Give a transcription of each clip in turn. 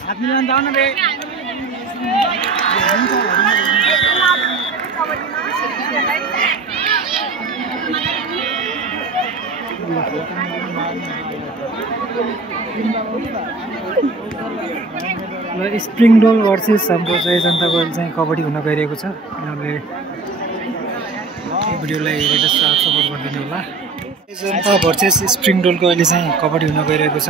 हात मिलाउन जाऊ न बे स्प्रिङ डोल भर्सेस हाम्रो चाहिँ जनता गोल चाहिँ कबड्डी हुन गइरहेको छ। यहाँले भिडियोलाई हेरेर साथ सपोर्ट गरिदिनु होला। जनता भर्सेस स्प्रिङ डोलको अहिले चाहिँ कबड्डी हुन गइरहेको छ।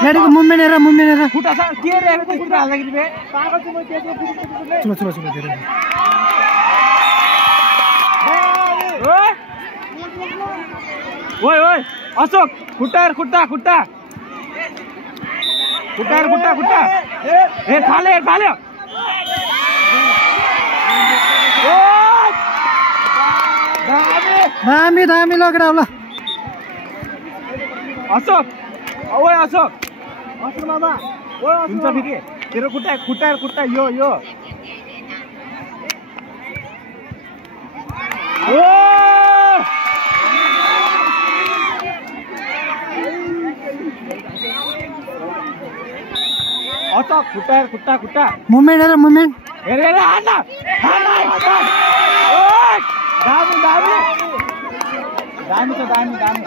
खेलेको मुभमेन्ट हेर खुट्टा के रहेको त्यो खुट्टा हाल्दाखेरि बे पागल छु म त्यसको चुलो धेरै ओइ अशोक खुट्टा ए फाल्यो दामी लगेर होला अशोक मामा हुन्छ फेरि तेरो खुट्टा यो अशोक खुट्टा मुभमेन्ट हेर हान्ना दामी खुट्टा दामी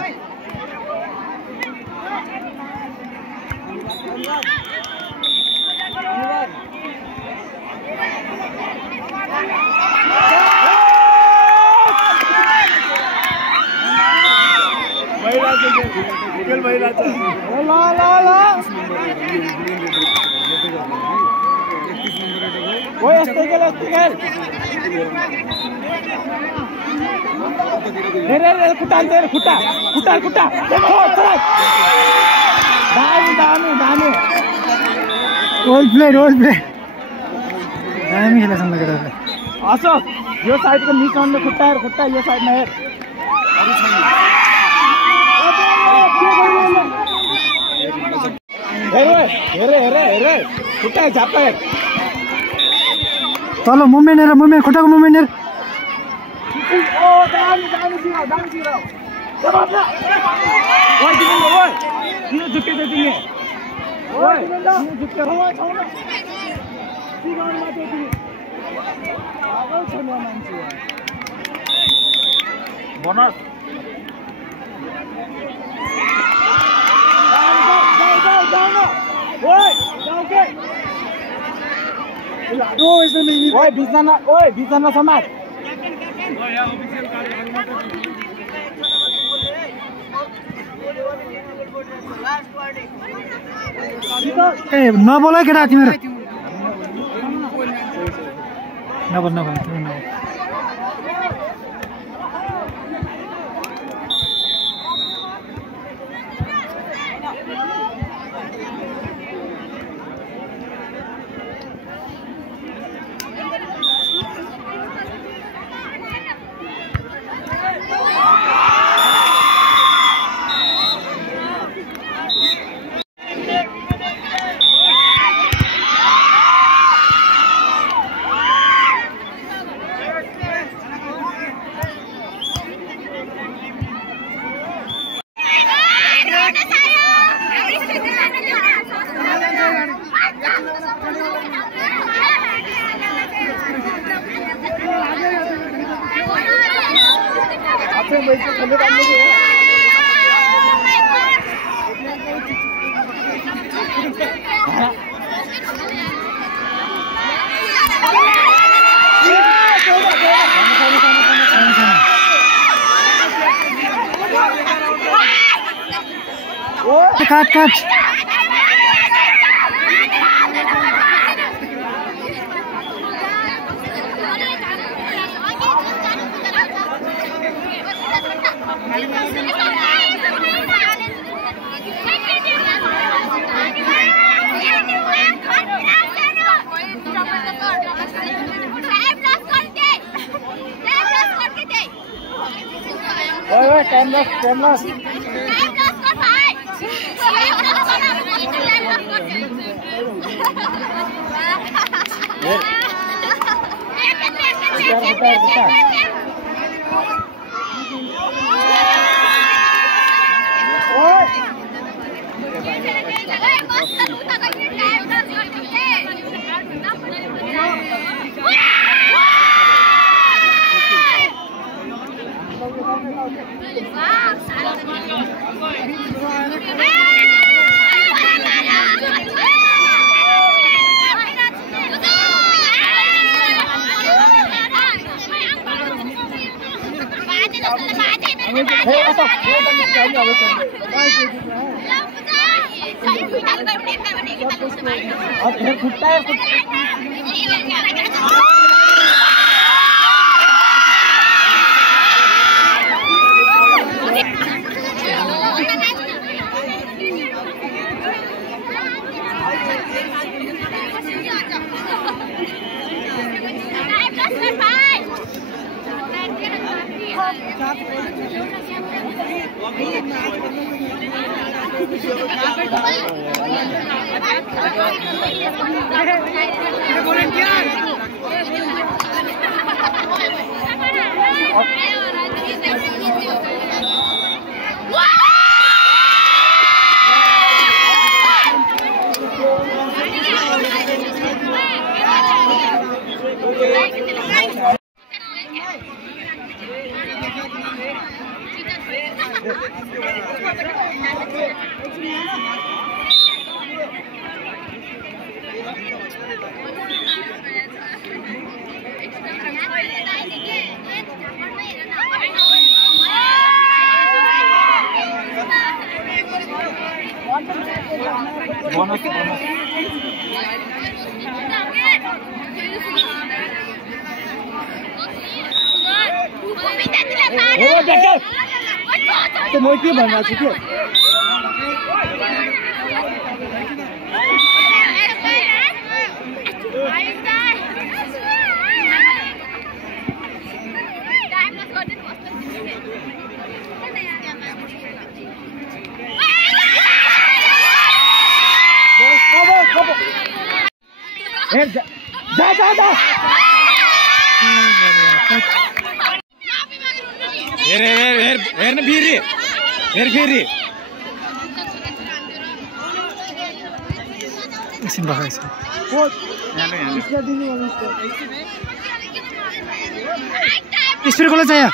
रोल प्ले दामी खेलेछन् लगेर अशोक यो साइडको मिसनले खुट्टा यो साइडमा हेर खुट्टा झाप्पा तल मुभमेन्ट खुट्टाको मुभमेन्ट हेर बिचजना समाज ए नबोला केटा तिम्रो नबोल काट काट टाइम लॉस कर भाई तो मैं के भन्नु छु के जा जा जा हेर्न फेरि फेरि एकछिन बसा स्पिड कसलाई चाहियो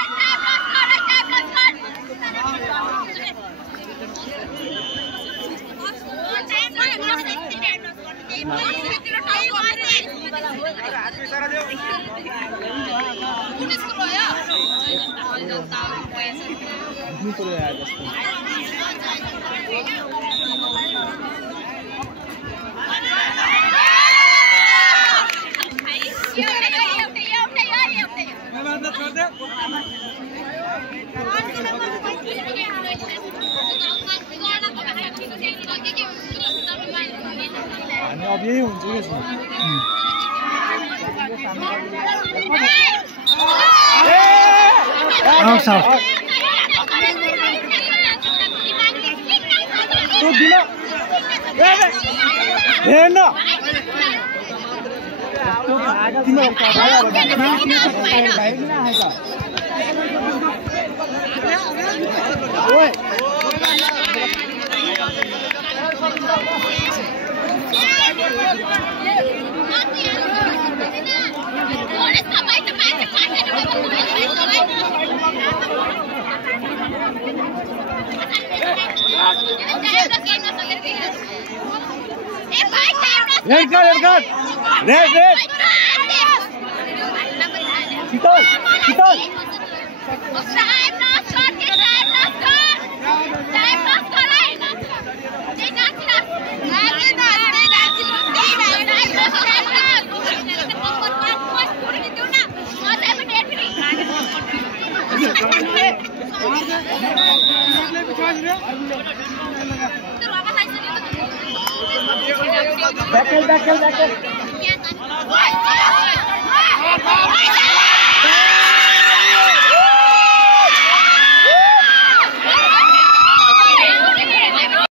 अब यही हुन्छ Back.